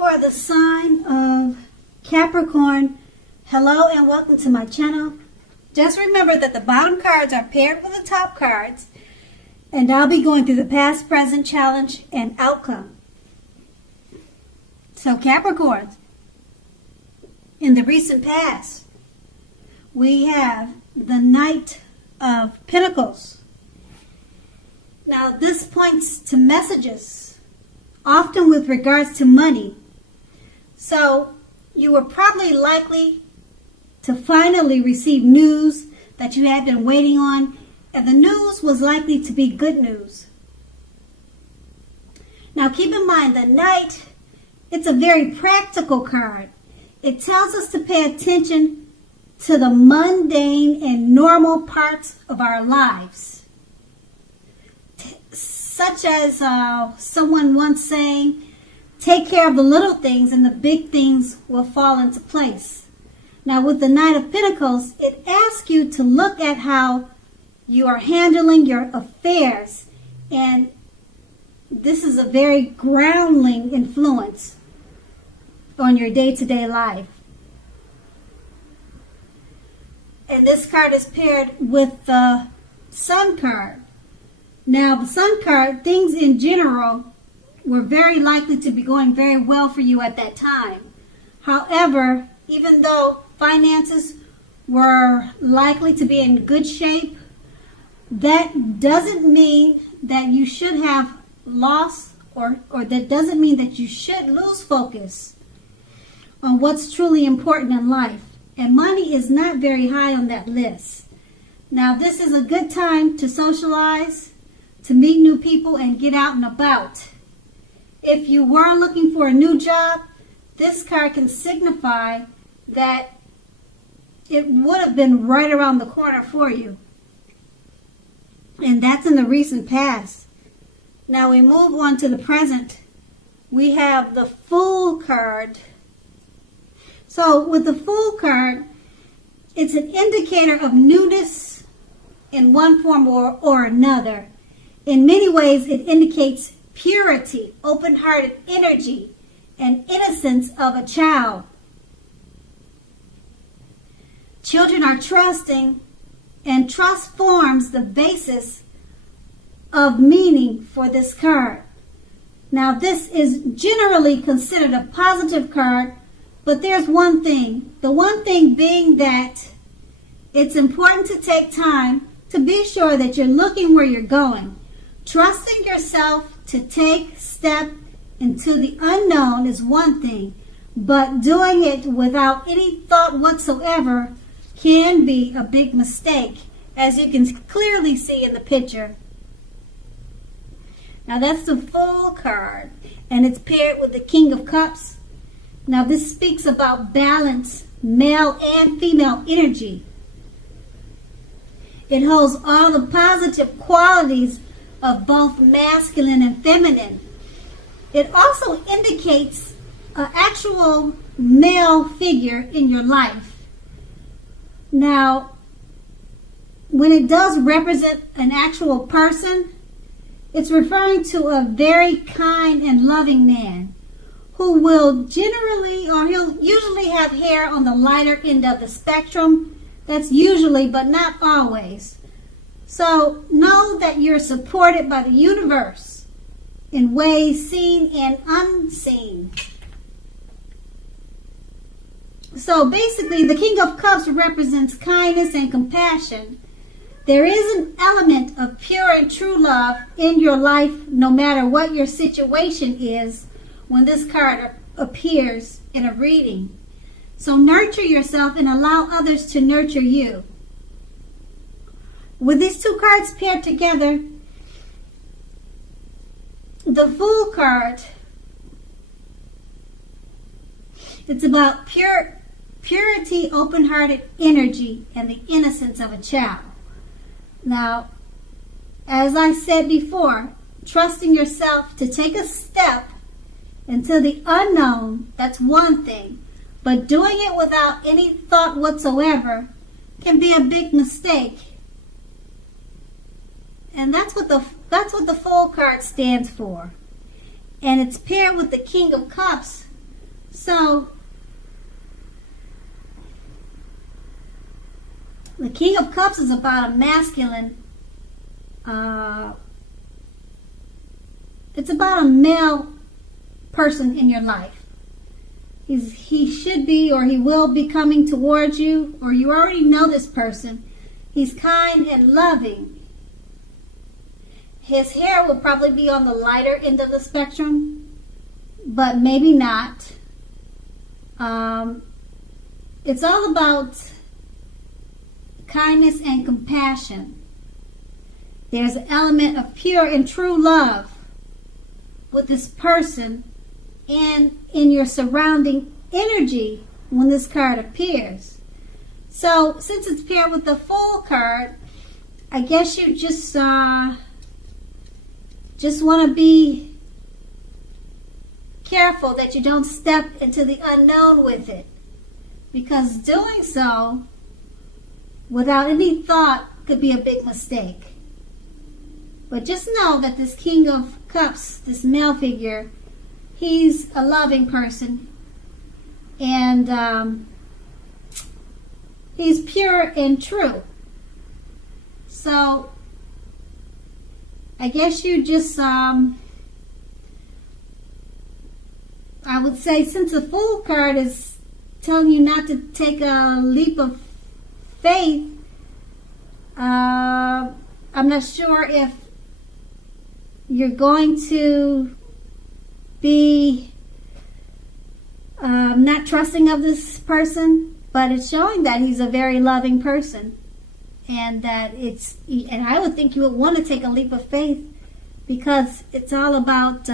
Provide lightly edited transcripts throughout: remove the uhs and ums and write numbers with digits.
For the sign of Capricorn, hello and welcome to my channel. Just remember that the bottom cards are paired with the top cards, and I'll be going through the past, present, challenge, and outcome. So Capricorn, in the recent past, we have the Knight of Pentacles. Now this points to messages, often with regards to money. So you were probably likely to finally receive news that you had been waiting on, and the news was likely to be good news. Now keep in mind, the Knight, it's a very practical card. It tells us to pay attention to the mundane and normal parts of our lives. Such as someone once saying, take care of the little things and the big things will fall into place. Now with the Knight of Pentacles, it asks you to look at how you are handling your affairs. And this is a very grounding influence on your day-to-day life. And this card is paired with the Sun card. Now the Sun card, things in general were very likely to be going very well for you at that time. However, even though finances were likely to be in good shape, that doesn't mean that you should have lost or that doesn't mean that you should lose focus on what's truly important in life. And money is not very high on that list. Now this is a good time to socialize, to meet new people, and get out and about. If you were looking for a new job, this card can signify that it would have been right around the corner for you. And that's in the recent past. Now we move on to the present. We have the Fool card. So with the Fool card, it's an indicator of newness in one form or another. In many ways, it indicates purity, open-hearted energy, and innocence of a child. Children are trusting, and trust forms the basis of meaning for this card. Now, this is generally considered a positive card, but there's one thing. The one thing being that it's important to take time to be sure that you're looking where you're going. Trusting yourself to take step into the unknown is one thing, but doing it without any thought whatsoever can be a big mistake, as you can clearly see in the picture. Now that's the Fool card, and it's paired with the King of Cups. Now this speaks about balance, male and female energy. It holds all the positive qualities of both masculine and feminine. It also indicates an actual male figure in your life. Now, when it does represent an actual person, it's referring to a very kind and loving man who will generally, or he'll usually have hair on the lighter end of the spectrum. That's usually, but not always. So know that you're supported by the universe in ways seen and unseen. So basically, the King of Cups represents kindness and compassion. There is an element of pure and true love in your life, no matter what your situation is, when this card appears in a reading. So nurture yourself and allow others to nurture you. With these two cards paired together, the Fool card, it's about purity, open-hearted energy, and the innocence of a child. Now, as I said before, trusting yourself to take a step into the unknown, that's one thing. But doing it without any thought whatsoever can be a big mistake. And that's what the Fool card stands for. And it's paired with the King of Cups, So, the King of Cups is about a masculine, it's about a male person in your life. He should be, or he will be, coming towards you, or you already know this person. He's kind and loving. His hair will probably be on the lighter end of the spectrum, but maybe not. It's all about kindness and compassion. There's an element of pure and true love with this person and in your surrounding energy when this card appears. So since it's paired with the Fool card, I guess you just want to be careful that you don't step into the unknown with it, because doing so without any thought could be a big mistake. But just know that this King of Cups, this male figure, he's a loving person, and he's pure and true. So I guess you just, I would say, since the Fool card is telling you not to take a leap of faith, I'm not sure if you're going to be not trusting of this person, but it's showing that he's a very loving person, and that and I would think you would want to take a leap of faith, because it's all about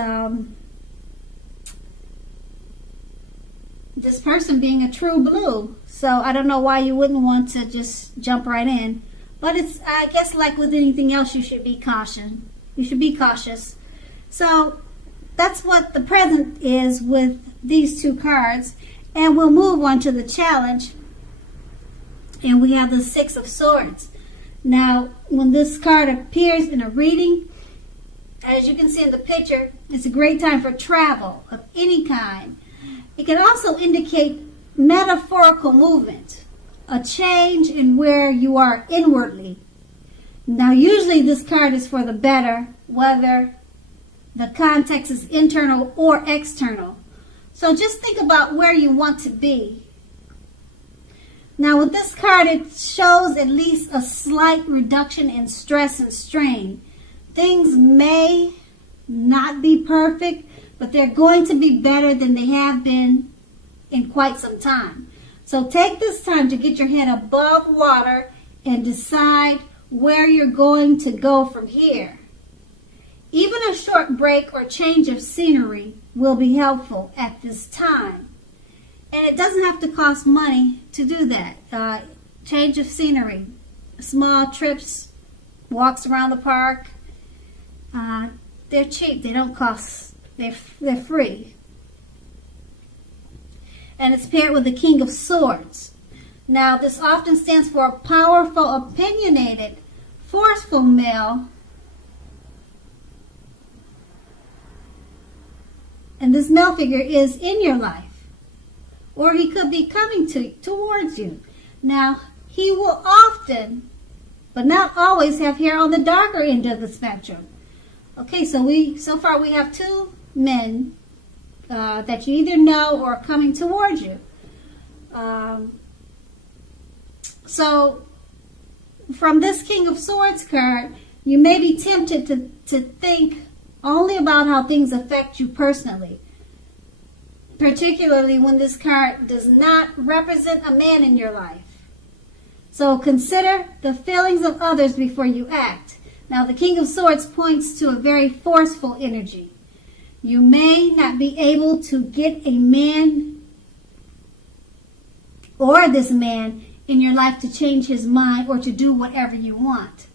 this person being a true blue. So I don't know why you wouldn't want to just jump right in, but it's, I guess, like with anything else, you should be cautious. You should be cautious. So that's what the present is with these two cards. And we'll move on to the challenge. And we have the Six of Swords. Now, when this card appears in a reading, as you can see in the picture, it's a great time for travel of any kind. It can also indicate metaphorical movement, a change in where you are inwardly. Now, usually this card is for the better, whether the context is internal or external. So just think about where you want to be. Now, with this card, it shows at least a slight reduction in stress and strain. Things may not be perfect, but they're going to be better than they have been in quite some time. So take this time to get your head above water and decide where you're going to go from here. Even a short break or change of scenery will be helpful at this time. And it doesn't have to cost money to do that. Change of scenery, small trips, walks around the park. They're cheap. They don't cost. They're free. And it's paired with the King of Swords. Now, this often stands for a powerful, opinionated, forceful male. And this male figure is in your life. Or he could be coming towards you. Now, he will often, but not always, have hair on the darker end of the spectrum. Okay, so far we have two men that you either know or are coming towards you. So from this King of Swords card, you may be tempted to think only about how things affect you personally, particularly when this card does not represent a man in your life. So consider the feelings of others before you act. Now, the King of Swords points to a very forceful energy. You may not be able to get a man or this man in your life to change his mind or to do whatever you want.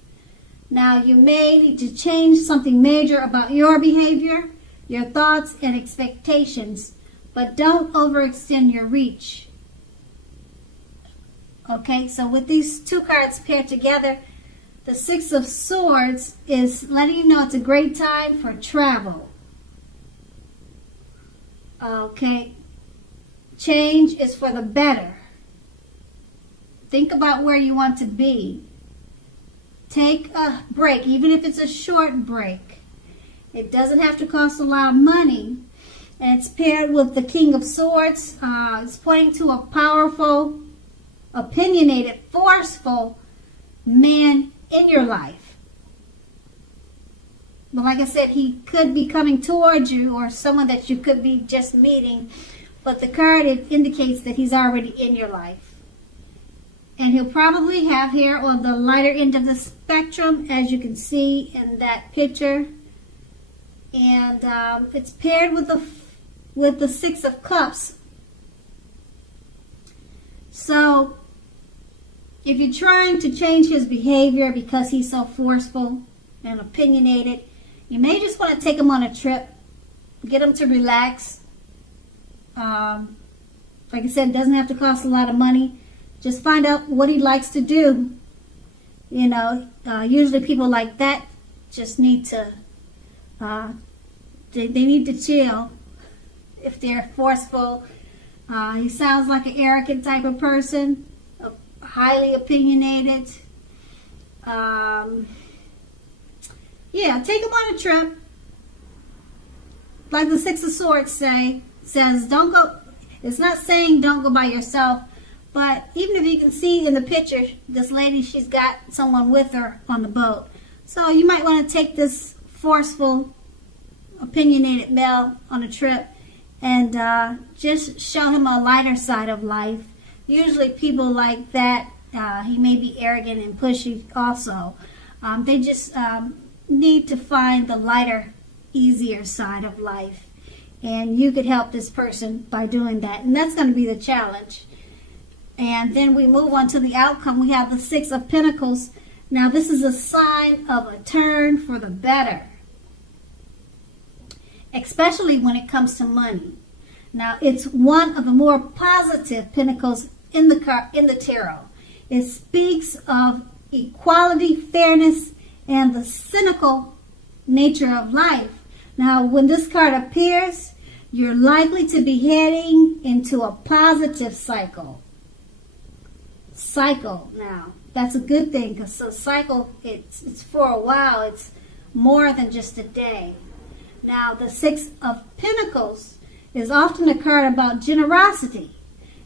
Now, you may need to change something major about your behavior, your thoughts, and expectations, but don't overextend your reach. Okay, so with these two cards paired together, the Six of Swords is letting you know it's a great time for travel. Okay, Change is for the better. Think about where you want to be. Take a break, even if it's a short break. It doesn't have to cost a lot of money. And it's paired with the King of Swords. It's pointing to a powerful, opinionated, forceful man in your life. But like I said, he could be coming towards you, or someone that you could be just meeting. But the card, it indicates that he's already in your life. And he'll probably have hair on the lighter end of the spectrum, as you can see in that picture. And it's paired with the Six of Cups. So if you're trying to change his behavior because he's so forceful and opinionated, you may just want to take him on a trip, get him to relax. Like I said, it doesn't have to cost a lot of money. Just find out what he likes to do. You know, usually people like that just need to, they need to chill. If they're forceful, he sounds like an arrogant type of person, highly opinionated. Yeah, take him on a trip. Like the Six of Swords says, don't go. It's not saying don't go by yourself, but even if you can see in the picture, this lady, she's got someone with her on the boat. So you might want to take this forceful, opinionated male on a trip and just show him a lighter side of life. Usually people like that, he may be arrogant and pushy also. They just need to find the lighter, easier side of life. And you could help this person by doing that. And that's going to be the challenge. And then we move on to the outcome. We have the Six of Pentacles. Now this is a sign of a turn for the better, especially when it comes to money. Now it's one of the more positive pentacles in the tarot. It speaks of equality, fairness, and the cynical nature of life. Now when this card appears, you're likely to be heading into a positive cycle. Now that's a good thing, because the cycle, it's for a while. It's more than just a day. Now the Six of Pentacles is often a card about generosity,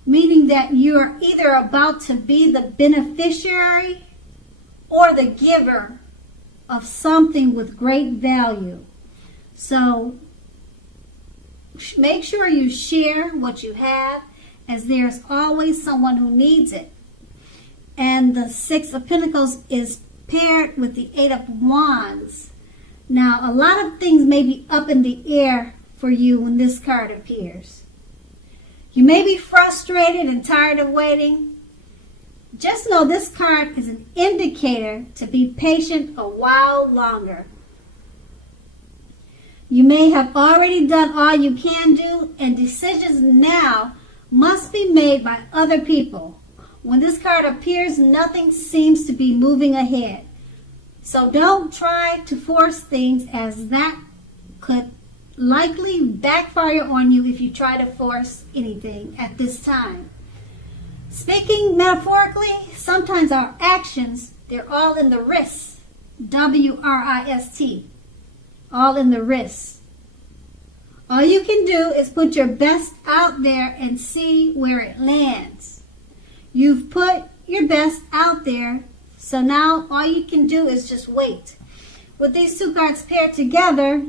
meaning that you're either about to be the beneficiary or the giver of something with great value. So make sure you share what you have, as there's always someone who needs it. And the Six of Pentacles is paired with the Eight of Wands. Now, a lot of things may be up in the air for you when this card appears. You may be frustrated and tired of waiting. Just know this card is an indicator to be patient a while longer. You may have already done all you can do, and decisions now must be made by other people. When this card appears, nothing seems to be moving ahead. So don't try to force things, as that could likely backfire on you if you try to force anything at this time. Speaking metaphorically, sometimes our actions, they're all in the wrist. W-R-I-S-T. All in the wrist. All you can do is put your best out there and see where it lands. You've put your best out there, so now all you can do is just wait. With these two cards paired together,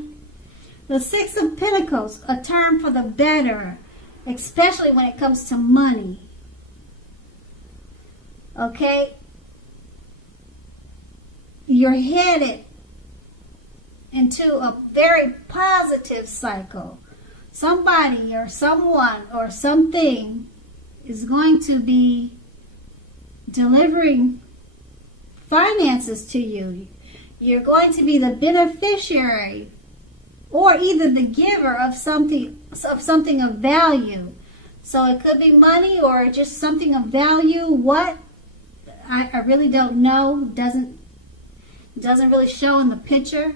the Six of Pentacles, a turn for the better, especially when it comes to money. Okay? You're headed into a very positive cycle. Somebody or someone or something is going to be delivering finances to you. You're going to be the beneficiary or either the giver of something of value. So it could be money or just something of value. What? I really don't know. Doesn't really show in the picture.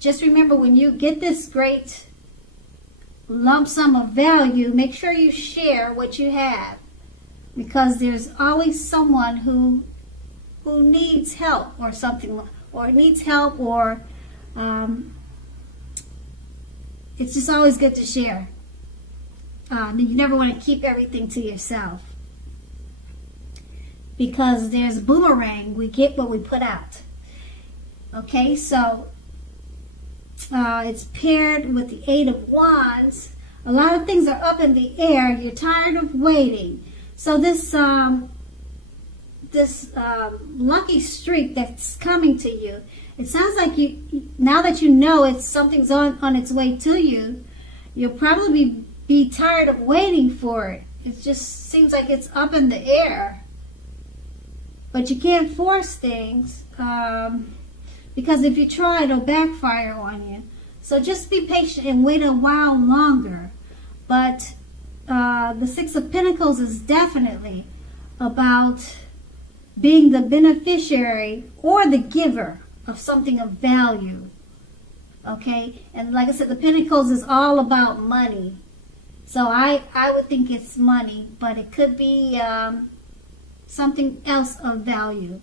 Just remember, when you get this great lump sum of value, make sure you share what you have, because there's always someone who needs help or something, or needs help, or it's just always good to share. You never want to keep everything to yourself, because there's boomerang. We get what we put out. Okay, so it's paired with the Eight of Wands. A lot of things are up in the air. You're tired of waiting. So this lucky streak that's coming to you, it sounds like you, now that you know it's something's on its way to you, you'll probably be tired of waiting for it. It just seems like it's up in the air. But you can't force things, because if you try, it'll backfire on you. So just be patient and wait a while longer. But the Six of Pentacles is definitely about being the beneficiary or the giver of something of value. Okay? And like I said, the Pentacles is all about money. So I would think it's money, but it could be something else of value.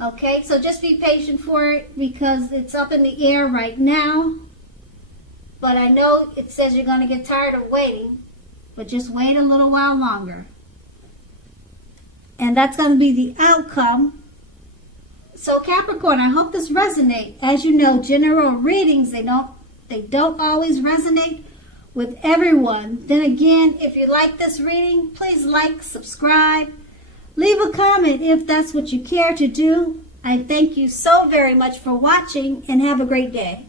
Okay, so just be patient for it, because it's up in the air right now. But I know it says you're going to get tired of waiting, but just wait a little while longer. And that's going to be the outcome. So Capricorn, I hope this resonates. As you know, general readings, they don't always resonate with everyone. Then again, if you like this reading, please like, subscribe. Leave a comment if that's what you care to do. I thank you so very much for watching, and have a great day.